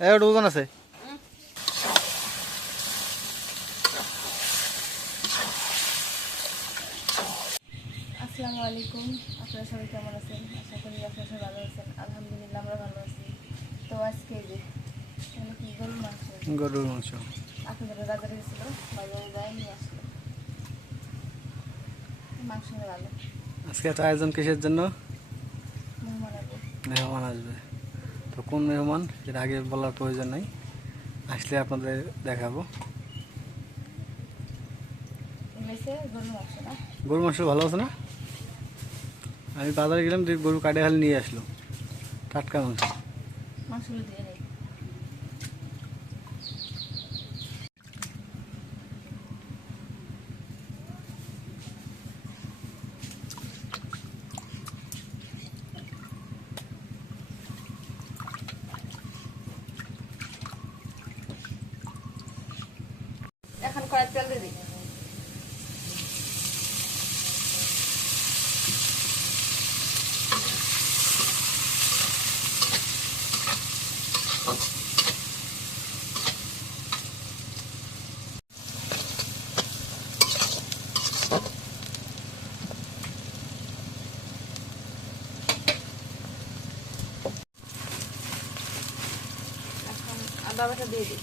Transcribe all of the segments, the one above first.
ওজন আছে। আসসালামু আলাইকুম, আপনারা সবাই কেমন আছেন? আশা করি আপনারা সবাই ভালো আছেন। আলহামদুলিল্লাহ আমরা ভালো আছি। তো আজকে যে কি গরুর মাংস আপনাদের বাজারে গেছিল, বাজারে যাই নিয়ে আসলো মাংস ভালো। আজকে এত আয়োজন কিসের জন্য? মেহমান আসবে। মেহমান আসবে। তো কোন মেহমান এর আগে বলার প্রয়োজন নাই, আসলে আপনাদের দেখাবো। গরুর মাংস না, গরুর মাংস ভালো আছে না? আমি বাজারে গেলাম, গরু কাটে খালি নিয়ে আসলো টাটকা মাংস। মাংসগুলো দিয়ে নেই। এখন কড়াই তেল দিয়ে দিই। এখন আদা বাটা দিয়ে দিই,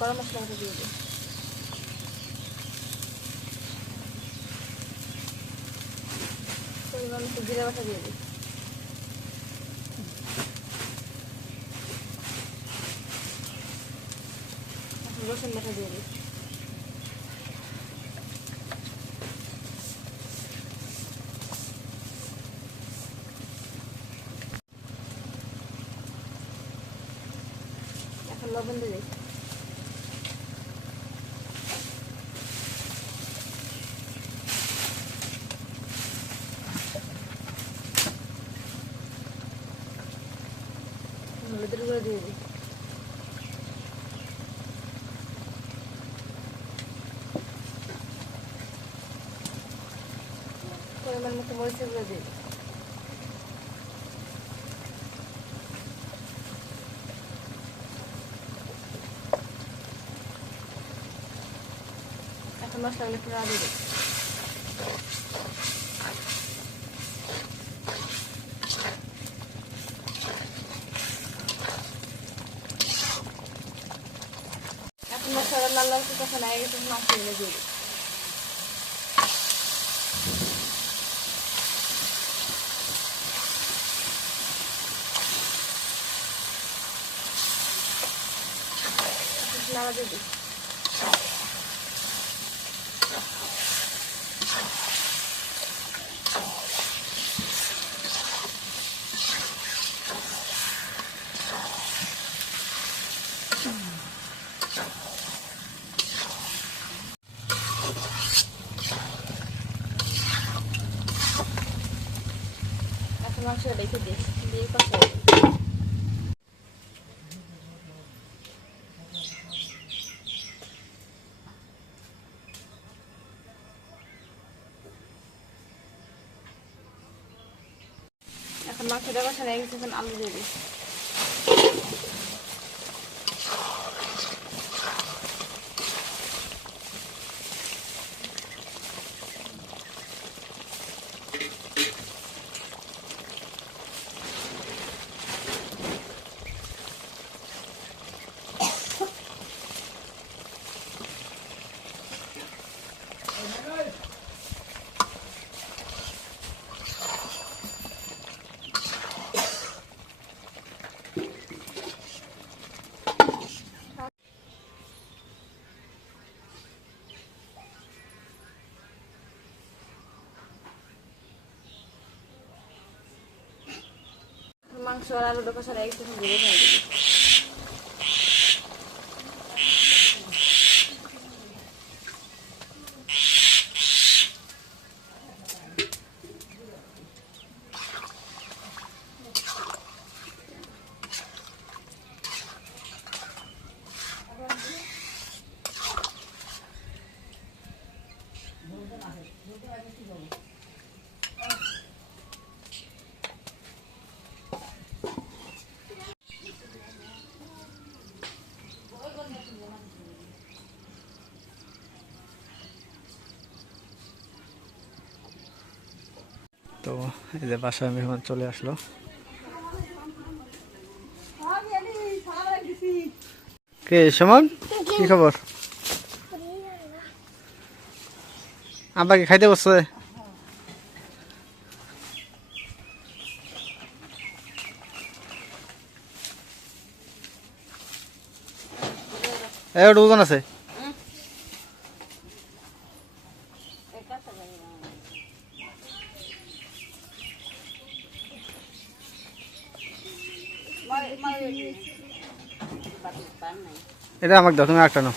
গরম মশলা বাটা দিয়ে দিই, পরিমাণ মতো জিরা বাটা দিয়ে দিই, রসুন বাটা দিয়ে দিই, এখন লবণ দিয়ে দিই, হলুদের গুঁড়ো দিয়ে দিই, পরিমাণ মতো মরিচের গুঁড়ো দিয়ে দিই, এখন মশলাগুলো একটু নাড়িয়ে দিই, এখন মশলাটা লাল লাল করে কষানো হয়ে গেছে, মাছগুলো দিয়ে দিই, নাড়া দিয়ে দিই, এখন মাংসটা রেখে দিই, দিয়ে কষাই দিই। এখন মাংসটা কষানো হয়ে গেছে, এখন আলু দিয়ে দিই, মাংস আর আলুটা কষানো হয়ে গেছে, এখন দিয়ে দিই। তো এই যে বাসায় মেহমান চলে আসলো। কে সুমন, কি খবর? আব্বা কি খাইতে বসছে? ওটা ওজন আছে। এটা আমাকে দাও, তুমি একটা নাও।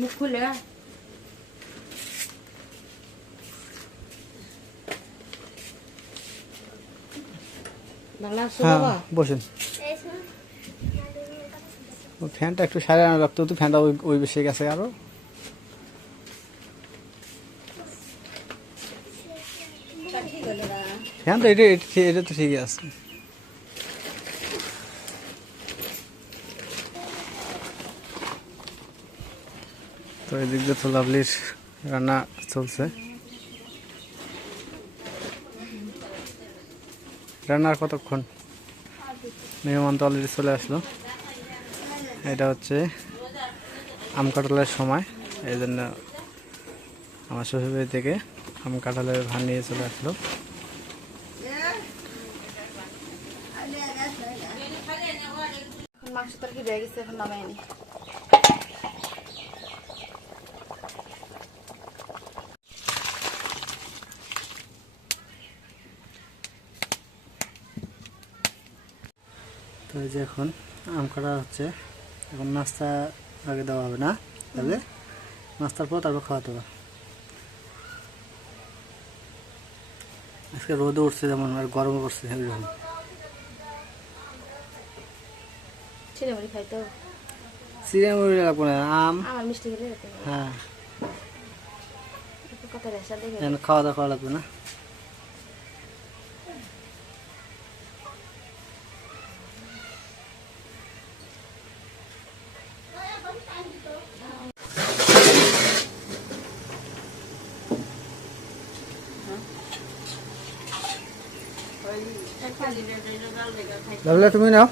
মুখ খুলে ভালো আছো হ্যাঁ বাবা? বসেন। ফ্যানটা একটু সারে আনা রাখতো, তো ফ্যানটা ওই ওই বেশি গেছে আরো। ফ্যান তো এটা এটা তো ঠিকই আছে। তো এদিক দিয়ে তো লাভলির রান্না চলছে। রান্নার কতক্ষণ? মেহমান তো অলরেডি চলে আসলো। এটা হচ্ছে আম কাঁঠালের সময়, এই জন্য আমার শ্বশুরবাড়ি থেকে আম কাঁঠালের ভান নিয়ে চলে আসলো। মাংস তরকারি রয়ে গেছে, এখন নামাইনি। তো এই যে এখন আম কাটা হচ্ছে। এখন নাস্তা আগে দেওয়া হবে না, তাহলে নাস্তার পর তারপর খাওয়াতে হবে। আজকে রোদে উঠছে যেমন, আর গরমও পড়ছে ওইরকম। ছেলে মুড়ি খাইতো, সিরিয়াল মুড়ি লাগবো না, আম। আমার মিষ্টি খেলে যেতে হ্যাঁ, কত রেশা দেখে এখন খাওয়া দাওয়া করা লাগবে না। তাহলে তুমি নাও।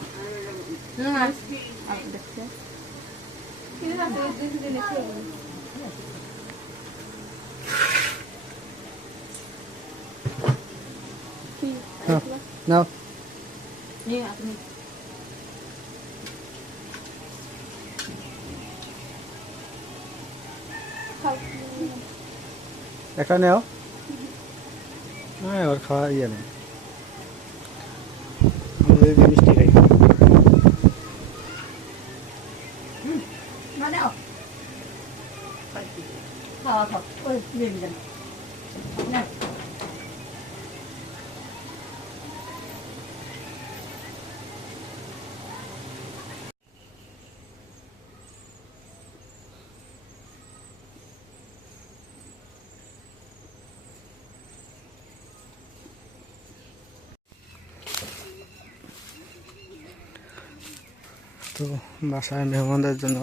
নাও একটা নেও। হ্যাঁ, এবার খাওয়া ইয়ে নেই, আমাদের মিষ্টি খাই। তো বাসায় মেহমানদের জন্য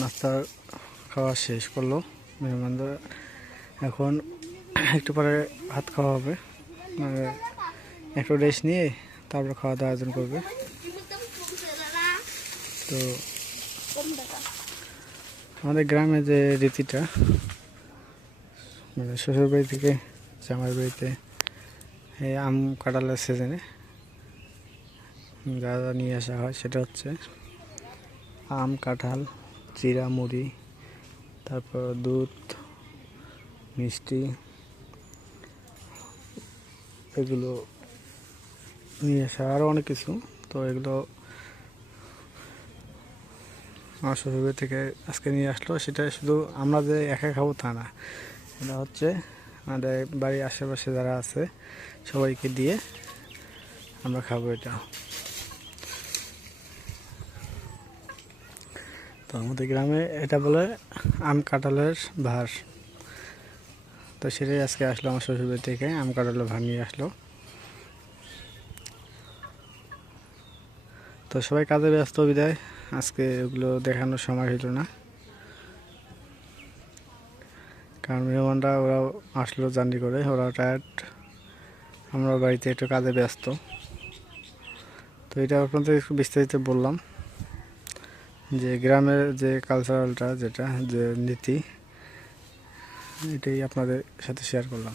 নাস্তা খাওয়া শেষ করলো মেহমানদের। এখন একটু পরে ভাত খাওয়া হবে, একটু রেস্ট নিয়ে তারপর খাওয়া দাওয়া আয়োজন করবে। তো আমাদের গ্রামে যে রীতিটা, মানে শ্বশুর বাড়ি থেকে জামাই বাড়িতে এই আম কাঁঠালের সিজনে যা যা নিয়ে আসা হয় সেটা হচ্ছে আম, কাঁঠাল, চিড়া, মুড়ি, তারপর দুধ, মিষ্টি, এগুলো নিয়ে আসা, আরও অনেক কিছু। তো এগুলো আমার শ্বশুরবাড়ি থেকে আজকে নিয়ে আসলো। সেটা শুধু আমরা যে একা খাবো তা না, এটা হচ্ছে আমাদের বাড়ির আশেপাশে যারা আছে সবাইকে দিয়ে আমরা খাবো এটা। তো আমাদের গ্রামে এটা বলে আম কাঁঠালের ভার। তো সেটাই আজকে আসলো আমার শ্বশুরবাড়ি থেকে, আম কাঁঠালের ভার নিয়ে আসলো। তো সবাই কাজে ব্যস্ত বিদায় আজকে এগুলো দেখানোর সময় হইল না, কারণ মেহমানরা ওরাও আসলো জার্নি করে, ওরা টায়ার্ড, আমরা বাড়িতে একটু কাজে ব্যস্ত। তো এটা আপনাদের একটু বিস্তারিত বললাম যে গ্রামের যে কালচারালটা, যেটা যে নীতি, এটাই আপনাদের সাথে শেয়ার করলাম।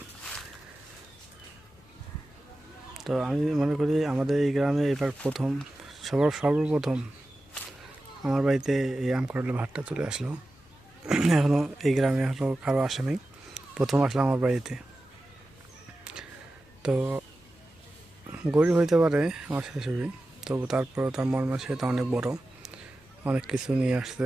তো আমি মনে করি আমাদের এই গ্রামে এবার সর্বপ্রথম আমার বাড়িতে এই আম কাঁঠালের ভাতটা চলে আসলো। এখনও এই গ্রামে এখনও কারো আসেনি, প্রথম আসলো আমার বাড়িতে। তো গরিব হইতে পারে আমার শাশুড়ি, তবু তারপর তার মন মানসিকতা অনেক বড়, অনেক কিছু নিয়ে আসছে।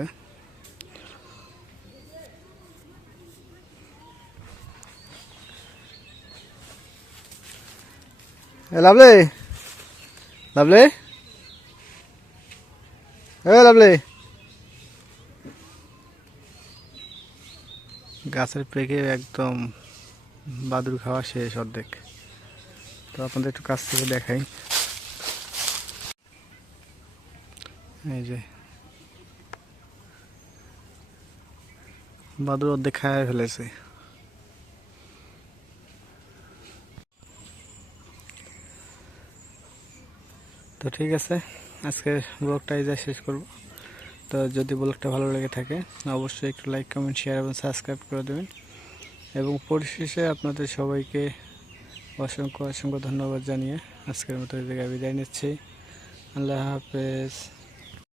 লাভলি, লাভলি, লাভলি, গাছের পেকে একদম বাদুর খাওয়া শেষ অর্ধেক। তো আপনাদের একটু কাছ থেকে দেখাই, এই যে বাদুর অর্ধেক খায় ফেলেছে। তো ঠিক আছে, আজকে ব্লগটা এই যা শেষ করব। তো যদি ব্লগটা ভালো লেগে থাকে অবশ্যই একটু লাইক, কমেন্ট, শেয়ার এবং সাবস্ক্রাইব করে দেবেন। এবং পরিশেষে আপনাদের সবাইকে অসংখ্য অসংখ্য ধন্যবাদ জানিয়ে আজকের মতো এই জায়গায় বিদায় নিচ্ছি। আল্লাহ হাফেজ।